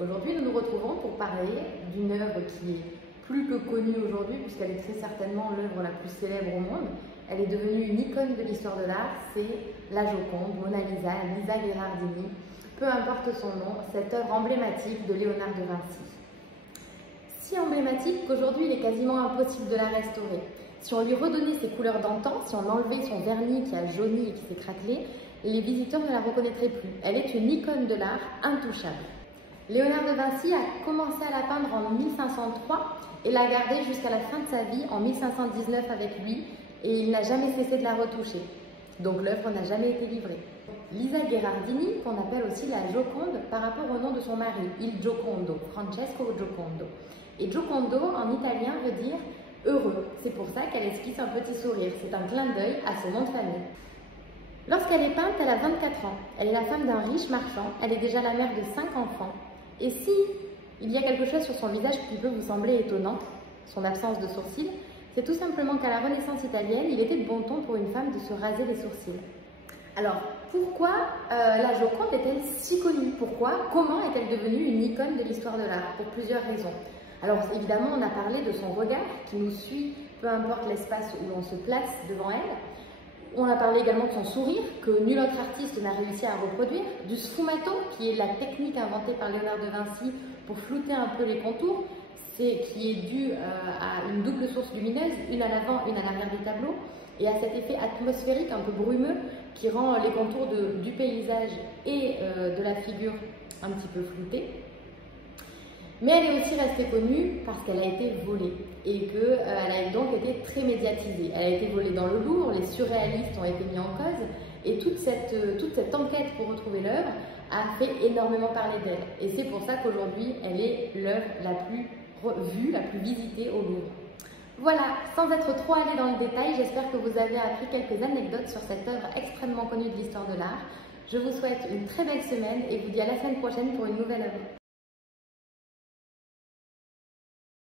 Aujourd'hui, nous nous retrouvons pour parler d'une œuvre qui est plus que connue aujourd'hui, puisqu'elle est très certainement l'œuvre la plus célèbre au monde. Elle est devenue une icône de l'histoire de l'art, c'est la Joconde, Mona Lisa, Lisa Gherardini. Peu importe son nom, cette œuvre emblématique de Léonard de Vinci. Si emblématique qu'aujourd'hui il est quasiment impossible de la restaurer. Si on lui redonnait ses couleurs d'antan, si on enlevait son vernis qui a jauni et qui s'est craquelé, les visiteurs ne la reconnaîtraient plus. Elle est une icône de l'art intouchable. Léonard de Vinci a commencé à la peindre en 1503 et l'a gardée jusqu'à la fin de sa vie en 1519 avec lui, et il n'a jamais cessé de la retoucher. Donc l'œuvre n'a jamais été livrée. Lisa Gherardini, qu'on appelle aussi la Joconde par rapport au nom de son mari, Il Giocondo, Francesco Giocondo. Et Giocondo en italien veut dire heureux. C'est pour ça qu'elle esquisse un petit sourire. C'est un clin d'œil à son nom de famille. Lorsqu'elle est peinte, elle a 24 ans. Elle est la femme d'un riche marchand. Elle est déjà la mère de 5 enfants. Et si il y a quelque chose sur son visage qui peut vous sembler étonnant, son absence de sourcils, c'est tout simplement qu'à la Renaissance italienne, il était de bon ton pour une femme de se raser les sourcils. Alors, pourquoi la Joconde est-elle si connue? Comment est-elle devenue une icône de l'histoire de l'art? Pour plusieurs raisons. Alors, évidemment, on a parlé de son regard qui nous suit, peu importe l'espace où on se place devant elle. On a parlé également de son sourire, que nul autre artiste n'a réussi à reproduire, du sfumato, qui est la technique inventée par Léonard de Vinci pour flouter un peu les contours, qui est dû à une double source lumineuse, une à l'avant, une à l'arrière du tableau, et à cet effet atmosphérique un peu brumeux qui rend les contours du paysage et de la figure un petit peu floutés. Mais elle est aussi restée connue parce qu'elle a été volée et qu'elle a donc été très médiatisée. Elle a été volée dans le Louvre, les surréalistes ont été mis en cause et toute cette enquête pour retrouver l'œuvre a fait énormément parler d'elle. Et c'est pour ça qu'aujourd'hui, elle est l'œuvre la plus vue, la plus visitée au Louvre. Voilà, sans être trop allée dans le détail, j'espère que vous avez appris quelques anecdotes sur cette œuvre extrêmement connue de l'histoire de l'art. Je vous souhaite une très belle semaine et vous dis à la semaine prochaine pour une nouvelle œuvre.